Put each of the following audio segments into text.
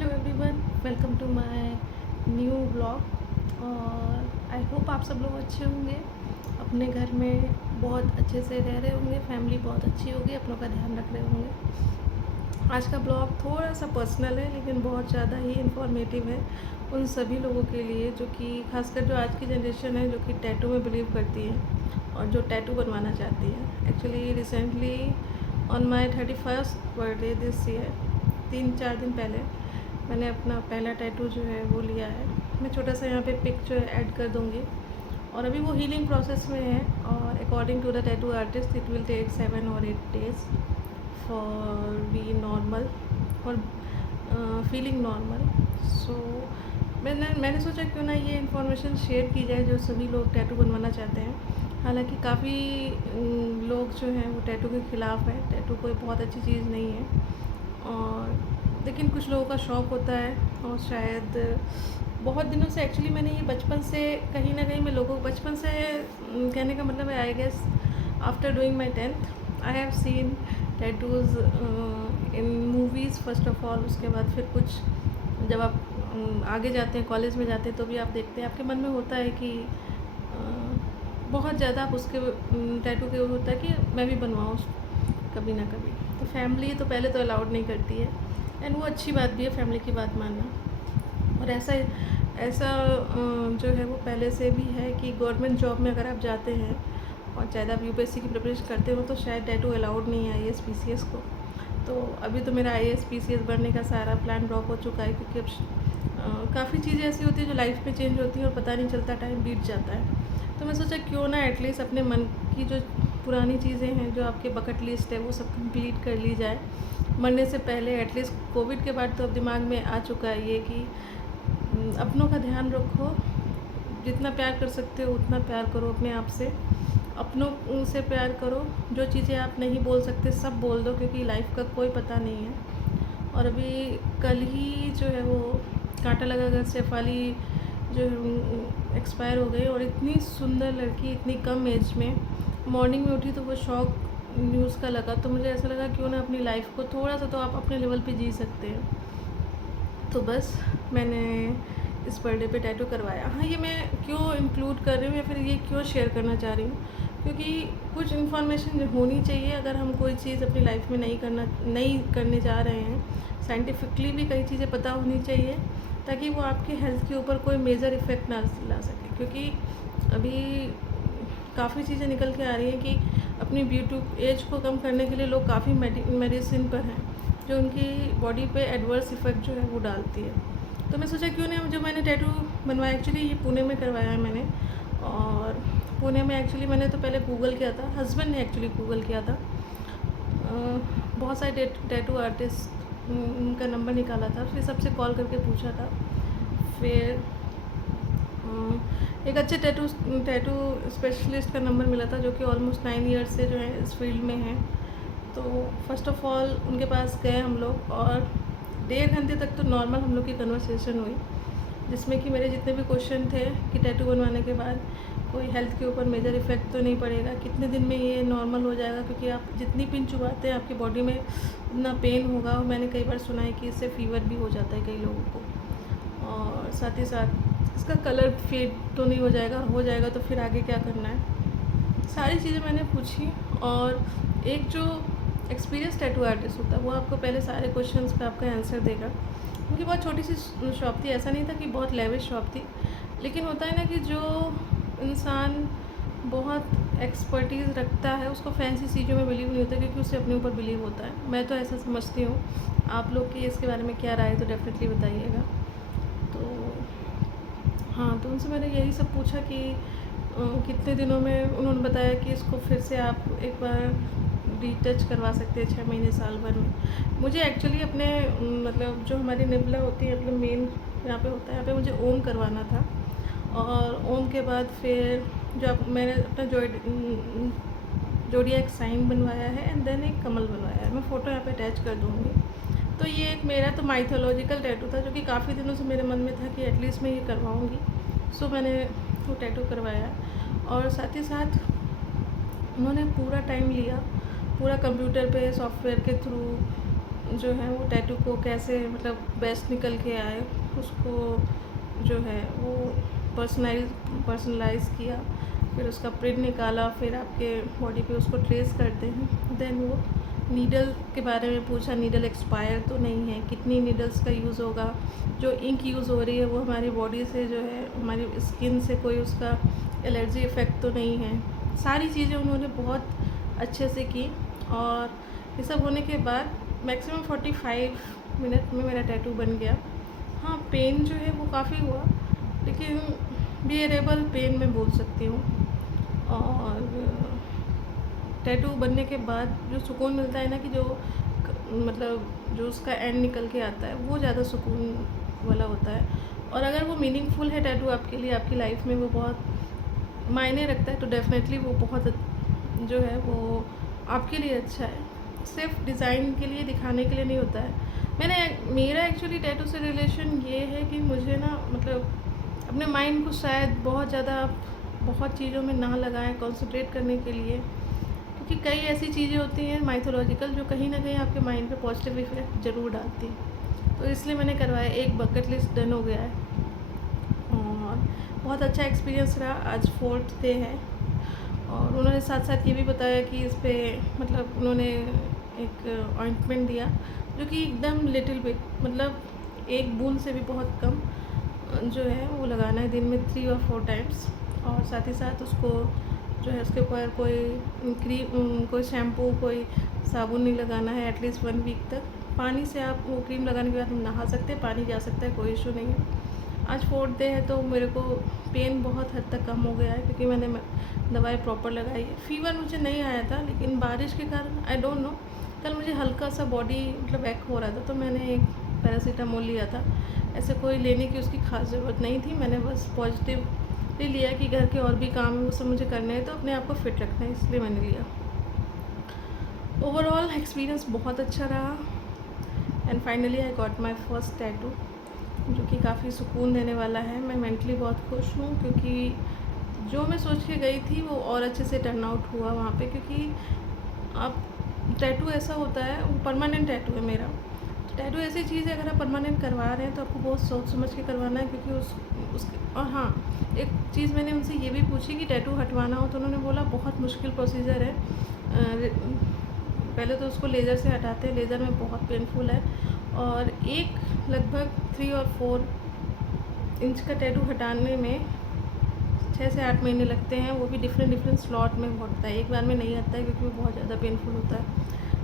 Hello everyone, welcome to my new blog. और I hope आप सब लोग अच्छे होंगे, अपने घर में बहुत अच्छे से रह रहे होंगे, फैमिली बहुत अच्छी होगी, अपनों का ध्यान रख रहे होंगे। आज का ब्लॉग थोड़ा सा पर्सनल है लेकिन बहुत ज़्यादा ही इंफॉर्मेटिव है उन सभी लोगों के लिए जो कि खासकर जो आज की जनरेशन है, जो कि टैटू में बिलीव करती है और जो टैटू बनवाना चाहती है। Actually recently on my 31st birthday this year, 3-4 दिन पहले मैंने अपना पहला टैटू जो है वो लिया है। मैं छोटा सा यहाँ पे पिक जो है ऐड कर दूँगी। और अभी वो हीलिंग प्रोसेस में है और according to the tattoo artist it will take 7 or 8 days for be normal, for feeling normal. So मैंने सोचा क्यों ना ये इन्फॉर्मेशन शेयर की जाए जो सभी लोग टैटू बनवाना चाहते हैं। हालांकि काफ़ी लोग जो हैं वो टैटू के ख़िलाफ़ है। टैटू कोई बहुत अच्छी चीज़ नहीं है, और लेकिन कुछ लोगों का शौक़ होता है। और शायद बहुत दिनों से, एक्चुअली मैंने ये बचपन से कहीं ना कहीं मैं लोगों को बचपन से कहने का मतलब है, I guess after doing my 10th I have seen tattoos in movies first of all. उसके बाद फिर कुछ जब आप आगे जाते हैं, कॉलेज में जाते हैं, तो भी आप देखते हैं, आपके मन में होता है कि बहुत ज़्यादा आप उसके टैटू के होता है कि मैं भी बनवाऊँ कभी ना कभी। तो फैमिली तो पहले तो अलाउड नहीं करती है, एंड वो अच्छी बात भी है फैमिली की बात मानना। और ऐसा ऐसा जो है वो पहले से भी है कि गवर्नमेंट जॉब में अगर आप जाते हैं और चाहे आप यूपीएससी की प्रिपरेशन करते हो तो शायद टैटू अलाउड नहीं है आईएएस पीसीएस को। तो अभी तो मेरा आईएएस पीसीएस बनने का सारा प्लान ड्रॉप हो चुका है, क्योंकि अब काफ़ी चीज़ें ऐसी होती हैं जो लाइफ में चेंज होती हैं और पता नहीं चलता, टाइम बीत जाता है। तो मैं सोचा क्यों ना एटलीस्ट अपने मन की जो पुरानी चीज़ें हैं, जो आपके बकेट लिस्ट है, वो सब कंप्लीट कर ली जाए मरने से पहले। एटलीस्ट कोविड के बाद तो अब दिमाग में आ चुका है ये कि अपनों का ध्यान रखो, जितना प्यार कर सकते हो उतना प्यार करो अपने आप से, अपनों से प्यार करो। जो चीज़ें आप नहीं बोल सकते सब बोल दो, क्योंकि लाइफ का कोई पता नहीं है। और अभी कल ही जो है वो कांटा लगा कर शेफाली जो एक्सपायर हो गई, और इतनी सुंदर लड़की इतनी कम एज में। मॉर्निंग में उठी तो वो शौक न्यूज़ का लगा, तो मुझे ऐसा लगा क्यों ना अपनी लाइफ को थोड़ा सा तो आप अपने लेवल पे जी सकते हैं। तो बस मैंने इस बर्थडे पे टैटू करवाया। हाँ, ये मैं क्यों इंक्लूड कर रही हूँ या फिर ये क्यों शेयर करना चाह रही हूँ, क्योंकि कुछ इन्फॉर्मेशन होनी चाहिए अगर हम कोई चीज़ अपनी लाइफ में नहीं करने जा रहे हैं। साइंटिफिकली भी कई चीज़ें पता होनी चाहिए ताकि वो आपके हेल्थ के ऊपर कोई मेजर इफ़ेक्ट ना ला सके। क्योंकि अभी काफ़ी चीज़ें निकल के आ रही हैं कि अपनी ब्यूटी एज को कम करने के लिए लोग काफ़ी मेडिसिन पर हैं जो उनकी बॉडी पे एडवर्स इफ़ेक्ट जो है वो डालती है। तो मैं सोचा क्यों नहीं, जो मैंने टैटू बनवाया, एक्चुअली ये पुणे में करवाया है मैंने। और पुणे में एक्चुअली मैंने तो पहले गूगल किया था, हस्बैंड ने एक्चुअली गूगल किया था, बहुत सारे टैटू आर्टिस्ट उनका नंबर निकाला था, फिर सबसे कॉल करके पूछा था। फिर एक अच्छे टैटू स्पेशलिस्ट का नंबर मिला था जो कि ऑलमोस्ट 9 ईयर्स से जो है इस फील्ड में है। तो फर्स्ट ऑफ़ ऑल उनके पास गए हम लोग, और 1.5 घंटे तक तो नॉर्मल हम लोग की कन्वर्सेशन हुई, जिसमें कि मेरे जितने भी क्वेश्चन थे कि टैटू बनवाने के बाद कोई हेल्थ के ऊपर मेजर इफ़ेक्ट तो नहीं पड़ेगा, कितने दिन में ये नॉर्मल हो जाएगा, क्योंकि आप जितनी पिन चुभाते हैं आपकी बॉडी में उतना पेन होगा। और मैंने कई बार सुना है कि इससे फ़ीवर भी हो जाता है कई लोगों को, और साथ ही साथ इसका कलर फेड तो नहीं हो जाएगा तो फिर आगे क्या करना है। सारी चीज़ें मैंने पूछी, और एक जो एक्सपीरियंस टैटू आर्टिस्ट होता है वो आपको पहले सारे क्वेश्चंस पे आपका आंसर देगा। क्योंकि बहुत छोटी सी शॉप थी, ऐसा नहीं था कि बहुत लेविश शॉप थी, लेकिन होता है ना कि जो इंसान बहुत एक्सपर्टीज़ रखता है उसको फैंसी चीज़ों में बिलीव नहीं होता, क्योंकि उसे अपने ऊपर बिलीव होता है। मैं तो ऐसा समझती हूँ। आप लोग की इसके बारे में क्या राय है तो डेफिनेटली बताइएगा। तो हाँ, तो उनसे मैंने यही सब पूछा कि कितने दिनों में। उन्होंने बताया कि इसको फिर से आप एक बार रीटच करवा सकते हैं 6 महीने साल भर में। मुझे एक्चुअली अपने मतलब जो हमारी निबला होती है, मतलब मेन यहाँ पे होता है, यहाँ पे मुझे ओम करवाना था। और ओम के बाद फिर जो मैंने अपना जोडियाक साइन बनवाया है, एंड देन एक कमल बनवाया है। मैं फ़ोटो यहाँ पे अटैच कर दूँगी। तो ये एक मेरा तो माइथोलॉजिकल टैटू था जो कि काफ़ी दिनों से मेरे मन में था कि एटलीस्ट मैं ये करवाऊँगी। सो मैंने वो टैटू करवाया, और साथ ही साथ उन्होंने पूरा टाइम लिया, पूरा कंप्यूटर पे सॉफ्टवेयर के थ्रू जो है वो टैटू को कैसे मतलब बेस्ट निकल के आए, उसको जो है वो पर्सनलाइज़ किया, फिर उसका प्रिंट निकाला, फिर आपके बॉडी पे उसको ट्रेस करते हैं। देन वो नीडल के बारे में पूछा, नीडल एक्सपायर तो नहीं है, कितनी नीडल्स का यूज़ होगा, जो इंक यूज़ हो रही है वो हमारी बॉडी से जो है हमारी स्किन से कोई उसका एलर्जी इफ़ेक्ट तो नहीं है। सारी चीज़ें उन्होंने बहुत अच्छे से की और ये सब होने के बाद मैक्सिमम 45 मिनट में मेरा टैटू बन गया। हाँ, पेन जो है वो काफ़ी हुआ, लेकिन बियरेबल पेन मैं बोल सकती हूँ। और टैटू बनने के बाद जो सुकून मिलता है ना कि मतलब जो उसका एंड निकल के आता है वो ज़्यादा सुकून वाला होता है। और अगर वो मीनिंगफुल है टैटू आपके लिए, आपकी लाइफ में वो बहुत मायने रखता है, तो डेफ़िनेटली वो बहुत जो है वो आपके लिए अच्छा है। सिर्फ डिज़ाइन के लिए, दिखाने के लिए नहीं होता है। मेरा एक्चुअली टैटू से रिलेशन ये है कि मुझे ना मतलब अपने माइंड को शायद बहुत चीज़ों में ना लगाएं कंसंट्रेट करने के लिए, क्योंकि कई ऐसी चीज़ें होती हैं माइथोलॉजिकल जो कहीं ना कहीं आपके माइंड पे पॉजिटिव इफेक्ट ज़रूर डालती हैं। तो इसलिए मैंने करवाया, एक बकेट लिस्ट डन हो गया है और बहुत अच्छा एक्सपीरियंस रहा। आज 4th डे है और उन्होंने साथ साथ ये भी बताया कि इस पर मतलब उन्होंने एक ऑइंटमेंट दिया जो कि एकदम लिटिल बिट, मतलब एक बूंद से भी बहुत कम जो है वो लगाना है दिन में 3 और 4 टाइम्स। और साथ ही साथ उसको जो है उसके ऊपर कोई क्रीम, कोई शैम्पू, कोई साबुन नहीं लगाना है एटलीस्ट 1 वीक तक। पानी से आप वो क्रीम लगाने के बाद नहा सकते हैं, पानी जा सकता है, कोई इशू नहीं है। आज 4th डे है तो मेरे को पेन बहुत हद तक कम हो गया है क्योंकि मैंने दवाई प्रॉपर लगाई है। फ़ीवर मुझे नहीं आया था, लेकिन बारिश के कारण आई डोंट नो, कल मुझे हल्का सा बॉडी मतलब एक हो रहा था तो मैंने एक पैरासीटामोल लिया था। ऐसे कोई लेने की उसकी खास ज़रूरत नहीं थी, मैंने बस पॉजिटिवली लिया कि घर के और भी काम है वो सब मुझे करने हैं, तो अपने आप को फिट रखना है, इसलिए मैंने लिया। ओवरऑल एक्सपीरियंस बहुत अच्छा रहा and finally I got my first tattoo, जो कि काफ़ी सुकून देने वाला है। मैं मेंटली बहुत खुश हूँ क्योंकि जो मैं सोच के गई थी वो और अच्छे से टर्न आउट हुआ वहाँ पे, क्योंकि आप टैटू ऐसा होता है, वो परमानेंट टैटू है मेरा। टैटू ऐसी चीज़ है, अगर आप परमानेंट करवा रहे हैं तो आपको बहुत सोच समझ के करवाना है, क्योंकि और हाँ, एक चीज़ मैंने उनसे ये भी पूछी कि टैटू हटवाना हो तो उन्होंने बोला बहुत मुश्किल प्रोसीजर है। पहले तो उसको लेज़र से हटाते हैं, लेज़र में बहुत पेनफुल है और एक लगभग 3 और 4 इंच का टैटू हटाने में 6 से 8 महीने लगते हैं, वो भी डिफरेंट स्लॉट में होता है, एक बार में नहीं आता है क्योंकि वो बहुत ज़्यादा पेनफुल होता है।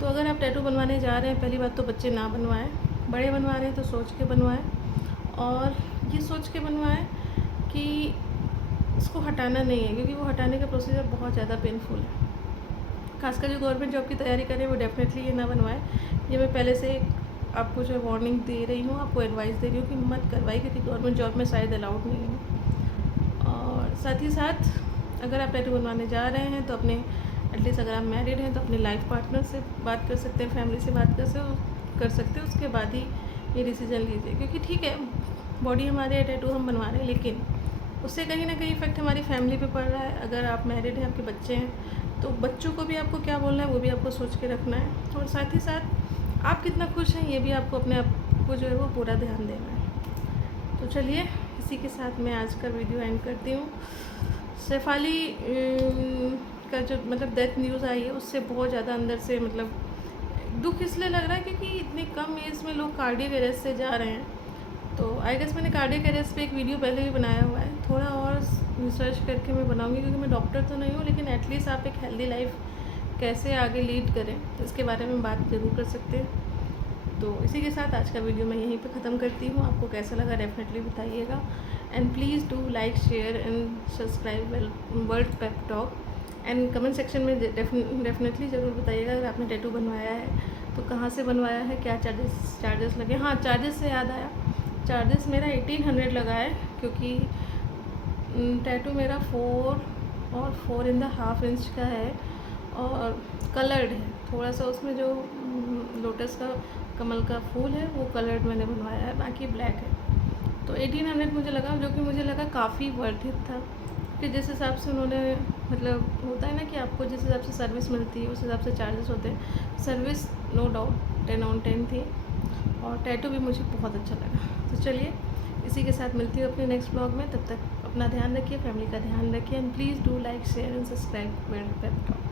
तो अगर आप टैटू बनवाने जा रहे हैं, पहली बात तो बच्चे ना बनवाएं, बड़े बनवा रहे हैं तो सोच के बनवाएं और ये सोच के बनवाएं कि इसको हटाना नहीं है, क्योंकि वो हटाने का प्रोसीजर बहुत ज़्यादा पेनफुल है। खासकर जो गवर्नमेंट जॉब की तैयारी करें वो डेफिनेटली ये ना बनवाएं। ये मैं पहले से आपको जो वार्निंग दे रही हूँ, आपको एडवाइस दे रही हूँ कि मत करवाइए, क्योंकि गवर्नमेंट जॉब में शायद अलाउड नहीं है। और साथ ही साथ अगर आप टैटू बनवाने जा रहे हैं तो अपने एटलीस्ट अगर आप मैरिड हैं तो अपने लाइफ पार्टनर से बात कर सकते हैं, फैमिली से बात कर सकते हैं, उसके बाद ही ये डिसीज़न लीजिए। क्योंकि ठीक है, बॉडी हमारे टैटू हम बनवा रहे हैं, लेकिन उससे कहीं ना कहीं इफ़ेक्ट हमारी फैमिली पे पड़ रहा है। अगर आप मैरिड हैं, आपके बच्चे हैं, तो बच्चों को भी आपको क्या बोलना है वो भी आपको सोच के रखना है। और साथ ही साथ आप कितना खुश हैं ये भी आपको अपने आप को जो है वो पूरा ध्यान देना है। तो चलिए, इसी के साथ मैं आज का वीडियो एंड करती हूँ। शेफाली का जो मतलब डेथ न्यूज़ आई है, उससे बहुत ज़्यादा अंदर से मतलब दुख इसलिए लग रहा है क्योंकि इतनी कम एज में लोग कार्डियक अरेस्ट से जा रहे हैं। तो आई गेस मैंने कार्डियक अरेस्ट पे एक वीडियो पहले भी बनाया हुआ है, थोड़ा और रिसर्च करके मैं बनाऊंगी, क्योंकि मैं डॉक्टर तो नहीं हूँ, लेकिन एटलीस्ट आप एक हेल्दी लाइफ कैसे आगे लीड करें इसके बारे में बात ज़रूर कर सकते हैं। तो इसी के साथ आज का वीडियो मैं यहीं पे ख़त्म करती हूँ। आपको कैसा लगा डेफिनेटली बताइएगा and please do like, share and subscribe world pep talk and comment section में डेफिनेटली ज़रूर बताइएगा अगर आपने टैटू बनवाया है तो कहाँ से बनवाया है, क्या चार्जेस लगे। हाँ, चार्जेस से याद आया, चार्जेस मेरा 1800 लगा है, क्योंकि टैटू मेरा 4.5 इंच का है और कलर्ड है थोड़ा सा, उसमें जो लोटस का कमल का फूल है वो कलर्ड मैंने बनवाया है, बाकी ब्लैक है। तो 1800 मुझे लगा, जो कि मुझे लगा काफ़ी वर्थ इट था, कि जिस हिसाब से उन्होंने मतलब होता है ना कि आपको जिस हिसाब से सर्विस मिलती है उस हिसाब से चार्जेस होते हैं। सर्विस नो डाउट 10/10 थी और टैटू भी मुझे बहुत अच्छा लगा। तो चलिए इसी के साथ मिलती हूँ अपने नेक्स्ट ब्लॉग में। तब तक अपना ध्यान रखिए, फैमिली का ध्यान रखिए and please do like share and subscribe मेरे पेप टॉक।